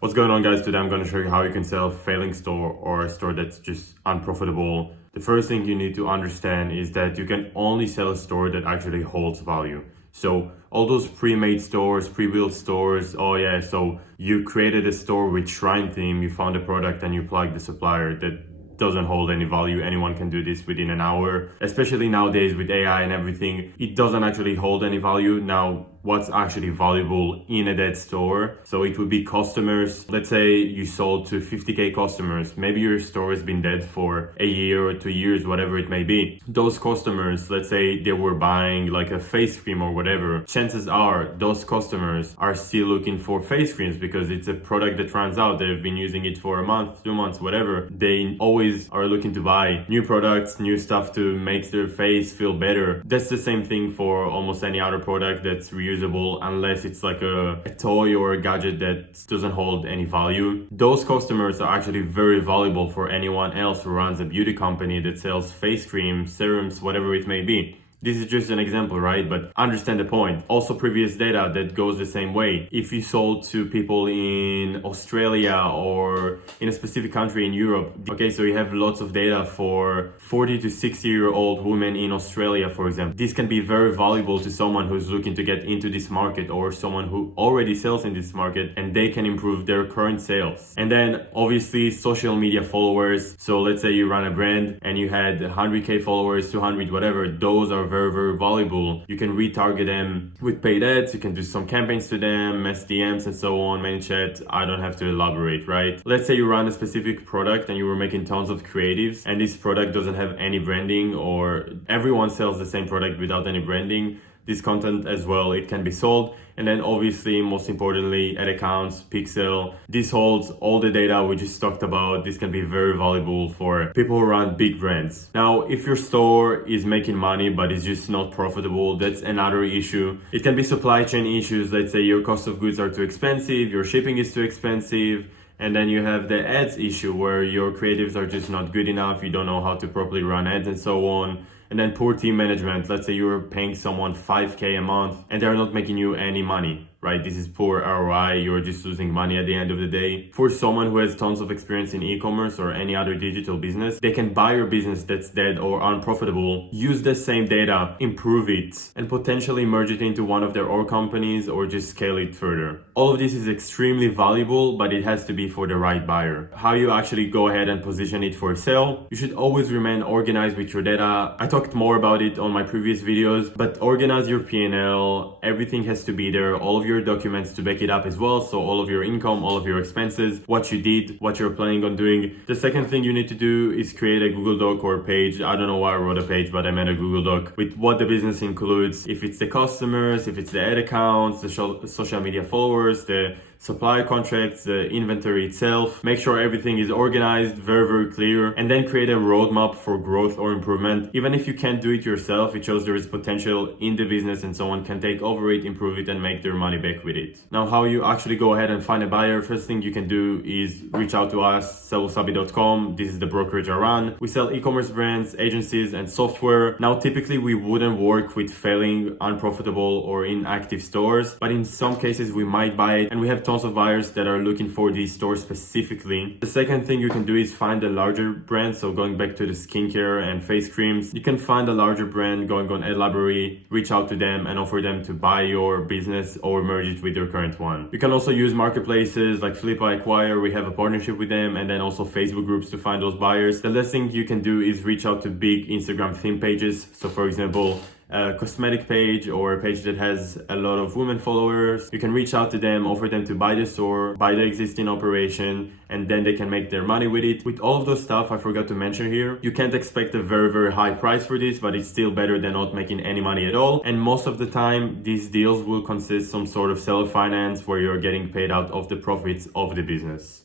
What's going on, guys? Today I'm going to show you how you can sell a failing store or a store that's just unprofitable. The first thing you need to understand is that you can only sell a store that actually holds value. So all those pre-made stores, pre-built stores, oh yeah, so you created a store with Shrine theme, you found a product and you plugged the supplier that doesn't hold any value. Anyone can do this within an hour, especially nowadays with AI and everything. It doesn't actually hold any value. Now, what's actually valuable in a dead store? So it would be customers. Let's say you sold to 50k customers. Maybe your store has been dead for a year or 2 years, whatever it may be. Those customers, let's say they were buying like a face cream or whatever. Chances are those customers are still looking for face creams because it's a product that runs out. They've been using it for a month, 2 months, whatever. They always are looking to buy new products, new stuff to make their face feel better. That's the same thing for almost any other product that's reusable, unless it's like a toy or a gadget that doesn't hold any value. Those customers are actually very valuable for anyone else who runs a beauty company that sells face cream, serums, whatever it may be. This is just an example, right? But understand the point. Also, previous data that goes the same way. If you sold to people in Australia or in a specific country in Europe, okay, so you have lots of data for 40 to 60-year-old women in Australia, for example. This can be very valuable to someone who's looking to get into this market or someone who already sells in this market, and they can improve their current sales. And then obviously social media followers. So let's say you run a brand and you had 100k followers, 200, whatever. Those are very valuable. You can retarget them with paid ads. You can do some campaigns to them, SDMs and so on, ManyChat. I don't have to elaborate, right? Let's say you run a specific product and you were making tons of creatives and this product doesn't have any branding, or everyone sells the same product without any branding. This content as well, it can be sold. And then obviously, most importantly, ad accounts, pixel. This holds all the data we just talked about. This can be very valuable for people who run big brands. Now, if your store is making money, but it's just not profitable, that's another issue. It can be supply chain issues. Let's say your cost of goods are too expensive, your shipping is too expensive. And then you have the ads issue where your creatives are just not good enough. You don't know how to properly run ads and so on. And then poor team management. Let's say you're paying someone 5k a month and they're not making you any money, right? This is poor ROI. You're just losing money at the end of the day. For someone who has tons of experience in e-commerce or any other digital business, they can buy your business that's dead or unprofitable, use the same data, improve it, and potentially merge it into one of their own companies or just scale it further. All of this is extremely valuable, but it has to be for the right buyer. How you actually go ahead and position it for sale? You should always remain organized with your data. I talked more about it on my previous videos, but organize your P&L. Everything has to be there. All of your documents to back it up as well. So all of your income, all of your expenses, what you did, what you're planning on doing. The second thing you need to do is create a Google Doc or a page. I don't know why I wrote a page, but I meant a Google Doc with what the business includes. If it's the customers, if it's the ad accounts, the social media followers, the supplier contracts, the inventory itself. Make sure everything is organized, very clear, and then create a roadmap for growth or improvement. Even if you can't do it yourself, it shows there is potential in the business and someone can take over it, improve it, and make their money back with it. Now, how you actually go ahead and find a buyer? First thing you can do is reach out to us, sellwasabi.com. This is the brokerage I run. We sell e-commerce brands, agencies, and software. Now, typically we wouldn't work with failing, unprofitable, or inactive stores, but in some cases we might buy it, and we have tons of buyers that are looking for these stores specifically. The second thing you can do is find a larger brand. So going back to the skincare and face creams, you can find a larger brand, going on Ad Library, reach out to them and offer them to buy your business or merge it with your current one. You can also use marketplaces like Flippa, Acquire. We have a partnership with them, and then also Facebook groups to find those buyers. The last thing you can do is reach out to big Instagram theme pages. So for example, a cosmetic page or a page that has a lot of women followers. You can reach out to them, offer them to buy the store, buy the existing operation, and then they can make their money with it. With all of those stuff I forgot to mention here, you can't expect a very high price for this, but it's still better than not making any money at all. And most of the time, these deals will consist some sort of seller finance where you're getting paid out of the profits of the business.